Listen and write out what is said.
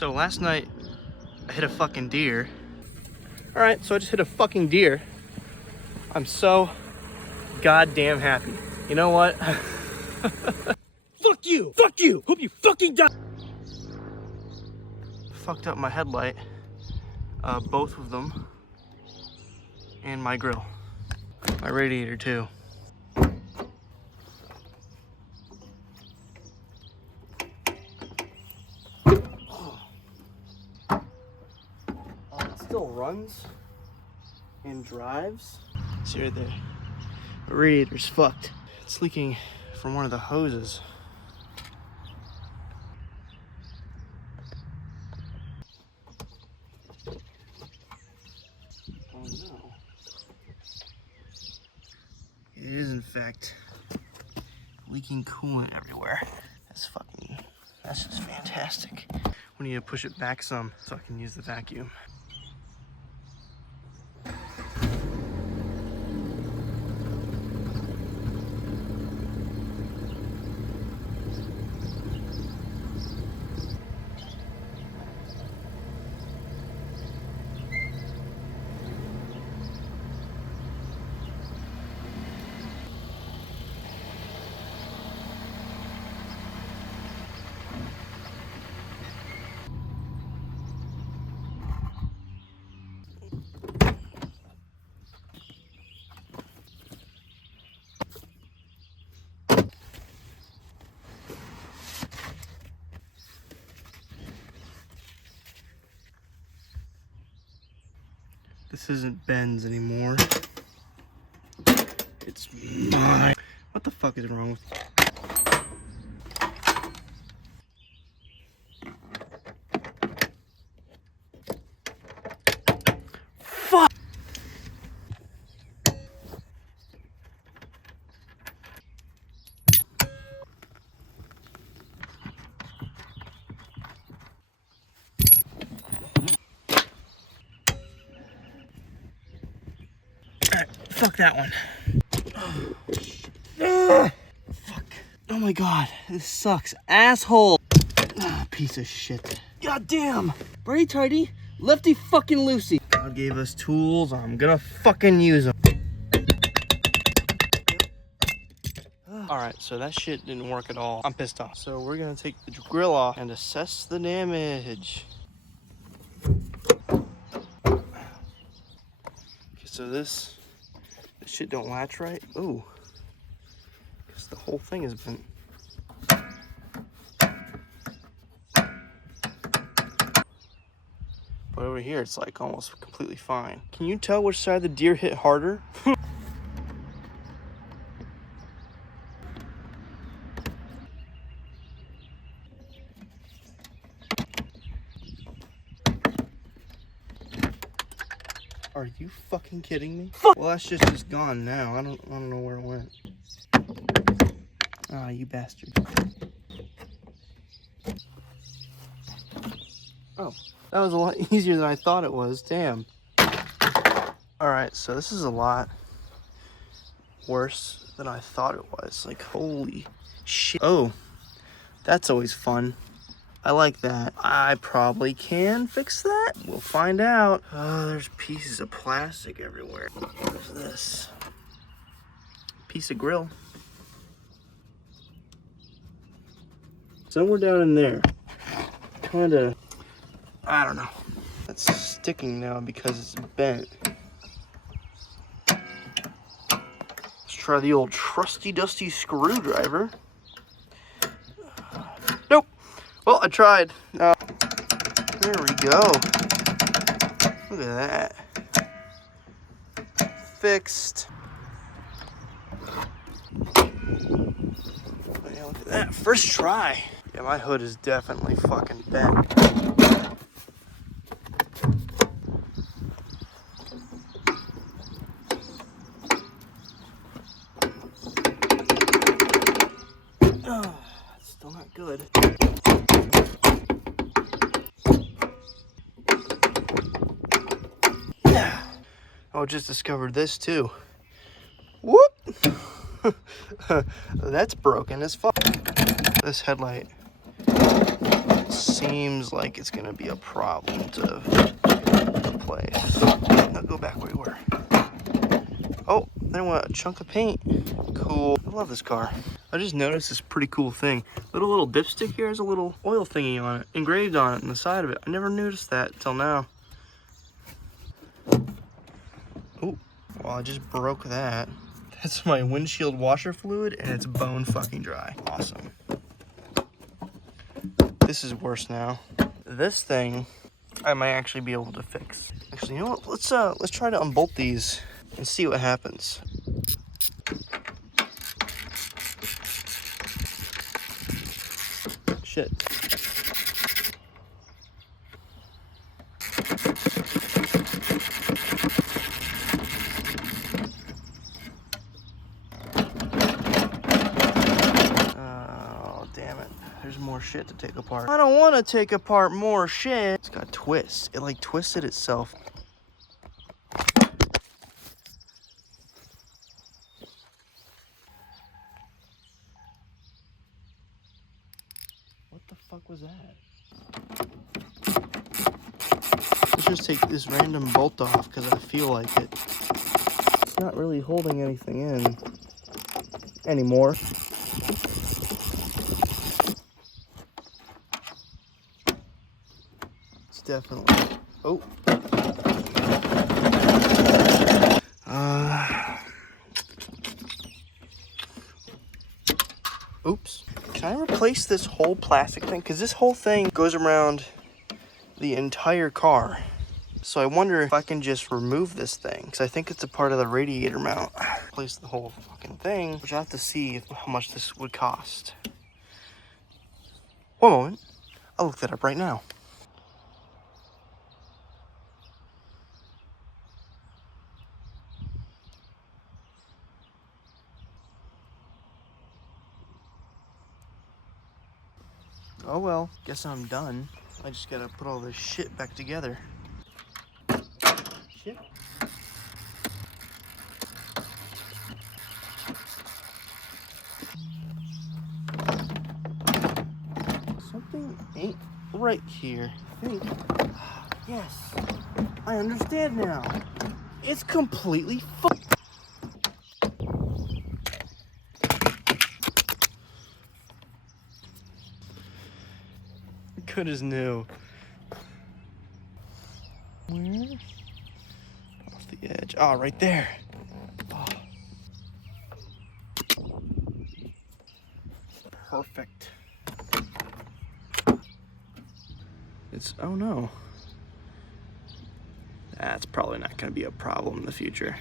So last night, I hit a fucking deer. All right, so I just hit a fucking deer. I'm so goddamn happy. You know what? Fuck you! Fuck you! Hope you fucking die! Fucked up my headlight. Both of them. And my grill. My radiator too. It still runs and drives. See right there. The radiator's fucked. It's leaking from one of the hoses. Oh no. It is in fact leaking coolant everywhere. That's just fantastic. We need to push it back some so I can use the vacuum. This isn't Ben's anymore. It's mine. What the fuck is wrong with you? Fuck! Alright, fuck that one. Fuck. Oh my god, this sucks. Asshole. Piece of shit. God damn. Very tidy. Lefty fucking loosey. God gave us tools. I'm gonna fucking use them. Alright, so that shit didn't work at all. I'm pissed off. So we're gonna take the grill off and assess the damage. Okay, so this shit don't latch right. Ooh. Because the whole thing has been... But over here, it's like almost completely fine. Can you tell which side the deer hit harder? Are you fucking kidding me? Fuck. Well, that's just gone now. I don't know where it went. Ah, you bastard. Oh, that was a lot easier than I thought it was. Damn. Alright, so this is a lot worse than I thought it was. Like, holy shit. Oh, that's always fun. I like that. I probably can fix that. We'll find out. Oh, there's pieces of plastic everywhere. What's this? Piece of grill. Somewhere down in there. Kinda, I don't know. That's sticking now because it's bent. Let's try the old trusty dusty screwdriver. Nope. Well, I tried. There we go. Look at that. Fixed. Yeah, look at that. First try. Yeah, my hood is definitely fucking bent. Oh, it's still not good. Oh, just discovered this too. Whoop! That's broken as fuck. This headlight seems like it's gonna be a problem to place. Now go back where you were. Oh, there went a chunk of paint. Cool. I love this car. I just noticed this pretty cool thing. Little dipstick here has a little oil thingy on it, engraved on it, on the side of it. I never noticed that till now. Oh, well, I just broke that. That's my windshield washer fluid, and it's bone fucking dry. Awesome. This is worse now. This thing, I might actually be able to fix. Actually, you know what? Let's try to unbolt these and see what happens. Shit. Oh, damn it. There's more shit to take apart. I don't want to take apart more shit. It's got twists. It like twisted itself. What the fuck was that? Let's just take this random bolt off because I feel like it. It's not really holding anything in anymore. It's definitely. Oh. Oops. Can I replace this whole plastic thing? Because this whole thing goes around the entire car. So I wonder if I can just remove this thing, because I think it's a part of the radiator mount. Replace the whole fucking thing, which I have to see how much this would cost. One moment. I'll look that up right now. Oh well, guess I'm done. I just gotta put all this shit back together. Shit. Something ain't right here, I think. Yes, I understand now. It's completely fucked. Good as new. Where? Off the edge. Oh, right there. Oh. Perfect. It's, oh no. That's probably not going to be a problem in the future.